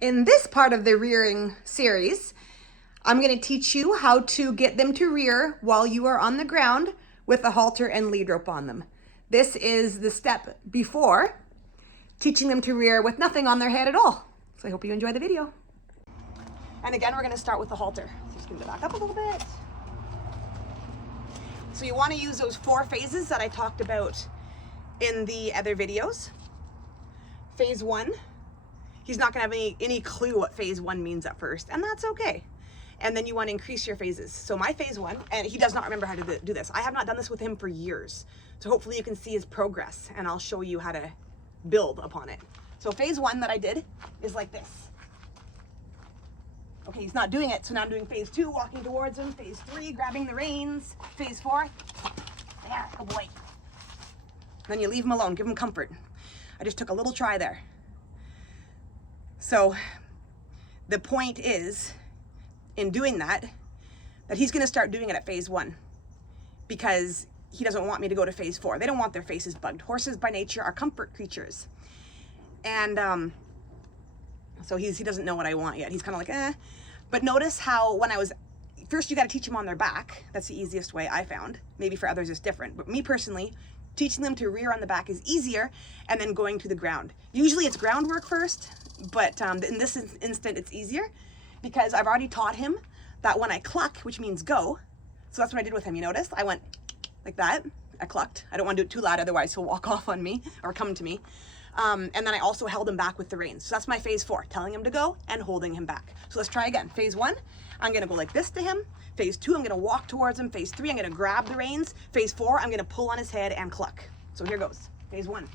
In this part of the rearing series, I'm going to teach you how to get them to rear while you are on the ground with a halter and lead rope on them. This is the step before teaching them to rear with nothing on their head at all. So I hope you enjoy the video. And again, we're going to start with the halter. So just going to back up a little bit. So you want to use those 4 phases that I talked about in the other videos. Phase 1. He's not going to have any clue what phase 1 means at first, and that's okay. And then you want to increase your phases. So my phase 1, and he does not remember how to do this. I have not done this with him for years. So hopefully you can see his progress, and I'll show you how to build upon it. So phase 1 that I did is like this. Okay, he's not doing it, so now I'm doing phase 2, walking towards him. Phase 3, grabbing the reins. Phase 4, there, good boy. Then you leave him alone, give him comfort. I just took a little try there. So the point is, in doing that he's going to start doing it at phase 1 because he doesn't want me to go to phase 4. They don't want their faces bugged. Horses by nature are comfort creatures. And so he doesn't know what I want yet. He's kind of like, eh. But notice how first you got to teach them on their back. That's the easiest way I found. Maybe for others it's different. But me personally, teaching them to rear on the back is easier, and then going to the ground. Usually it's groundwork first, but in this instant it's easier because I've already taught him that when I cluck, which means go, so that's what I did with him. You notice? I went like that. I clucked. I don't want to do it too loud, otherwise he'll walk off on me or come to me. And then I also held him back with the reins. So that's my phase 4, telling him to go and holding him back. So let's try again. Phase 1, I'm going to go like this to him. Phase 2, I'm going to walk towards him. Phase 3, I'm going to grab the reins. Phase 4, I'm going to pull on his head and cluck. So here goes. Phase 1.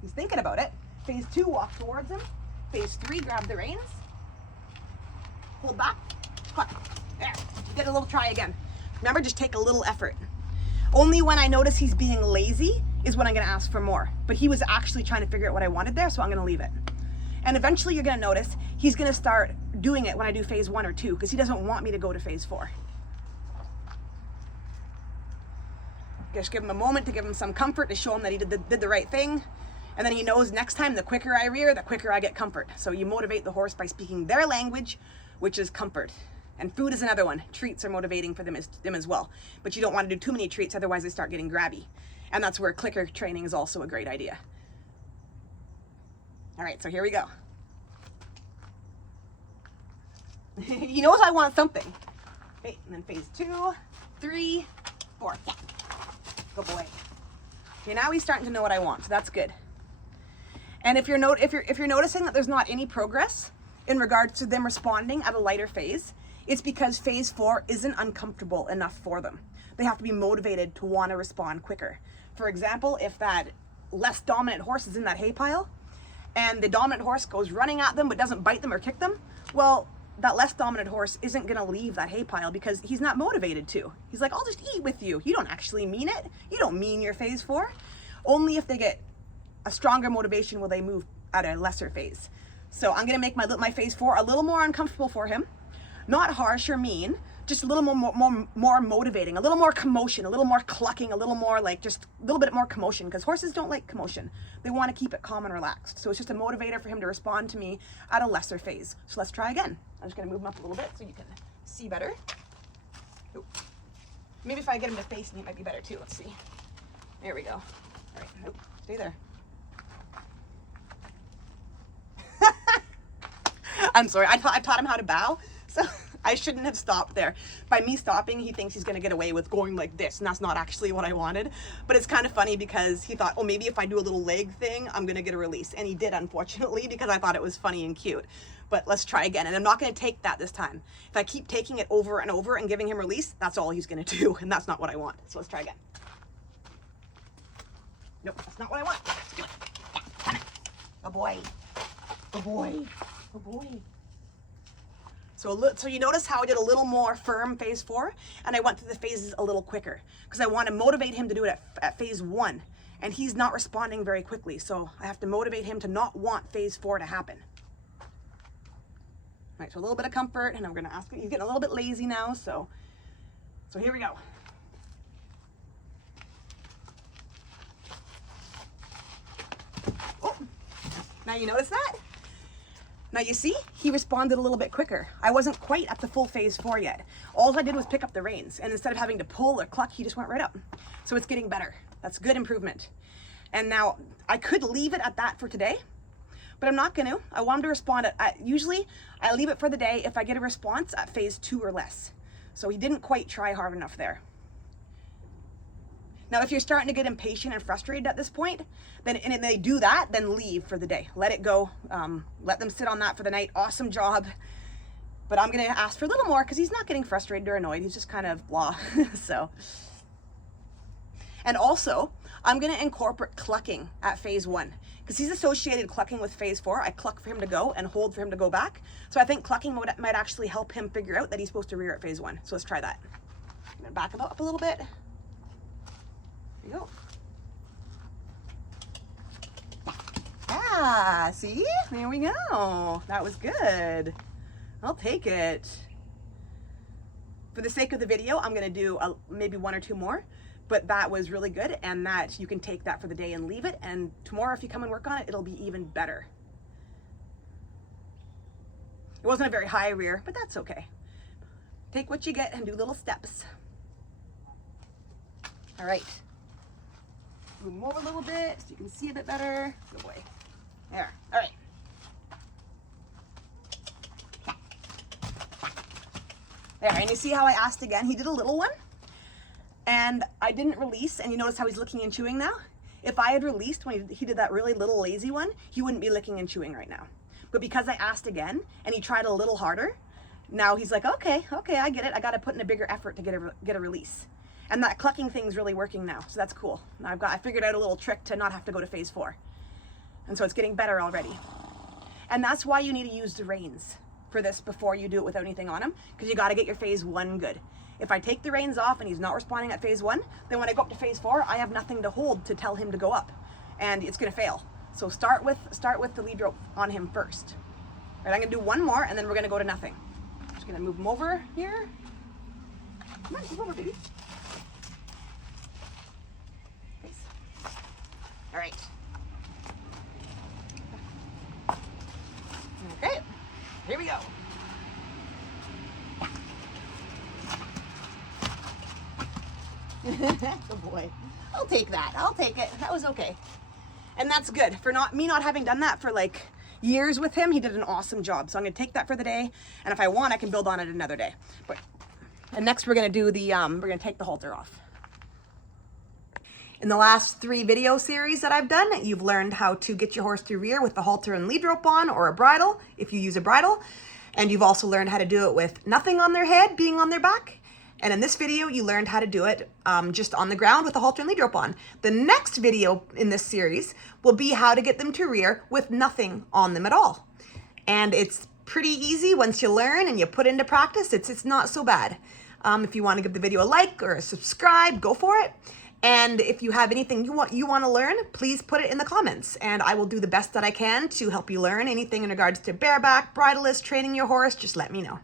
He's thinking about it. Phase 2, walk towards him. Phase 3, grab the reins. Hold back. Cluck. There. Get a little try again. Remember, just take a little effort. Only when I notice he's being lazy is when I'm going to ask for more. But he was actually trying to figure out what I wanted there, so I'm going to leave it. And eventually you're going to notice he's going to start doing it when I do phase 1 or 2 because he doesn't want me to go to phase 4. Just give him a moment to give him some comfort, to show him that he did the right thing. And then he knows next time, the quicker I rear, the quicker I get comfort. So you motivate the horse by speaking their language, which is comfort. And food is another one. Treats are motivating for them as well. But you don't want to do too many treats, otherwise they start getting grabby. And that's where clicker training is also a great idea. All right, so here we go. He knows I want something. Okay, and then phase 2, 3, 4. Yeah. Good boy. Okay, now he's starting to know what I want, so that's good. And if you're noticing that there's not any progress in regards to them responding at a lighter phase, it's because phase 4 isn't uncomfortable enough for them. They have to be motivated to want to respond quicker. For example, if that less dominant horse is in that hay pile and the dominant horse goes running at them but doesn't bite them or kick them, well, that less dominant horse isn't going to leave that hay pile because he's not motivated to. He's like, I'll just eat with you. You don't actually mean it. You don't mean your phase 4. Only if they get a stronger motivation will they move at a lesser phase. So I'm going to make my phase 4 a little more uncomfortable for him. Not harsh or mean, just a little more motivating, a little more commotion, a little more clucking, a little more like just a little bit more commotion, because horses don't like commotion. They want to keep it calm and relaxed. So it's just a motivator for him to respond to me at a lesser phase. So let's try again. I'm just going to move him up a little bit so you can see better. Ooh. Maybe if I get him to face me, it might be better too. Let's see. There we go. All right. Nope. Stay there. I'm sorry. I taught him how to bow. So I shouldn't have stopped there. By me stopping, he thinks he's going to get away with going like this, and that's not actually what I wanted. But it's kind of funny because he thought, oh, maybe if I do a little leg thing, I'm going to get a release. And he did, unfortunately, because I thought it was funny and cute. But let's try again. And I'm not going to take that this time. If I keep taking it over and over and giving him release, that's all he's going to do. And that's not what I want. So let's try again. Nope, that's not what I want. Let's do it. Yeah, come on. Good boy. Good boy. Good boy. So you notice how I did a little more firm phase 4, and I went through the phases a little quicker because I want to motivate him to do it at phase 1, and he's not responding very quickly. So I have to motivate him to not want phase 4 to happen. All right, so a little bit of comfort, and I'm going to ask him. He's getting a little bit lazy now, so here we go. Oh, now you notice that? Now you see, he responded a little bit quicker. I wasn't quite at the full phase 4 yet. All I did was pick up the reins, and instead of having to pull or cluck, he just went right up. So it's getting better. That's good improvement. And now I could leave it at that for today, but I'm not gonna. I want him to respond usually I leave it for the day if I get a response at phase 2 or less. So he didn't quite try hard enough there. Now, if you're starting to get impatient and frustrated at this point, then and if they do that, then leave for the day. Let it go. Let them sit on that for the night. Awesome job. But I'm gonna ask for a little more because he's not getting frustrated or annoyed. He's just kind of blah. So, and also, I'm gonna incorporate clucking at phase 1 because he's associated clucking with phase 4. I cluck for him to go and hold for him to go back. So I think clucking might actually help him figure out that he's supposed to rear at phase 1. So let's try that. I'm gonna back him up a little bit. There you go. Ah, see? There we go. That was good. I'll take it. For the sake of the video, I'm gonna do maybe 1 or 2 more, but that was really good, and that you can take that for the day and leave it, and tomorrow if you come and work on it, it'll be even better. It wasn't a very high rear, but that's okay. Take what you get and do little steps. All right. Move them over a little bit so you can see a bit better. Good boy. There. All right. There, and you see how I asked again? He did a little one, and I didn't release, and you notice how he's licking and chewing now? If I had released when he did that really little lazy one, he wouldn't be licking and chewing right now. But because I asked again, and he tried a little harder, now he's like, okay, I get it. I got to put in a bigger effort to get a release. And that clucking thing's really working now, so that's cool. Now I figured out a little trick to not have to go to phase 4. And so it's getting better already. And that's why you need to use the reins for this before you do it without anything on him, because you got to get your phase 1 good. If I take the reins off and he's not responding at phase 1, then when I go up to phase 4, I have nothing to hold to tell him to go up, and it's going to fail. So start with the lead rope on him first. All right, I'm going to do 1 more, and then we're going to go to nothing. I'm just going to move him over here. Come on, move over, baby. All right. Okay, here we go. Good boy. I'll take that. I'll take it. That was okay. And that's good. For me not having done that for like years with him, he did an awesome job. So I'm going to take that for the day. And if I want, I can build on it another day. And next we're going to do the, we're going to take the halter off. In the last 3 video series that I've done, you've learned how to get your horse to rear with the halter and lead rope on, or a bridle if you use a bridle. And you've also learned how to do it with nothing on their head, being on their back. And in this video, you learned how to do it just on the ground with the halter and lead rope on. The next video in this series will be how to get them to rear with nothing on them at all. And it's pretty easy once you learn and you put into practice. It's not so bad. If you want to give the video a like or a subscribe, go for it. And if you have anything you want to learn, please put it in the comments, and I will do the best that I can to help you learn anything in regards to bareback, bridleless, training your horse. Just let me know.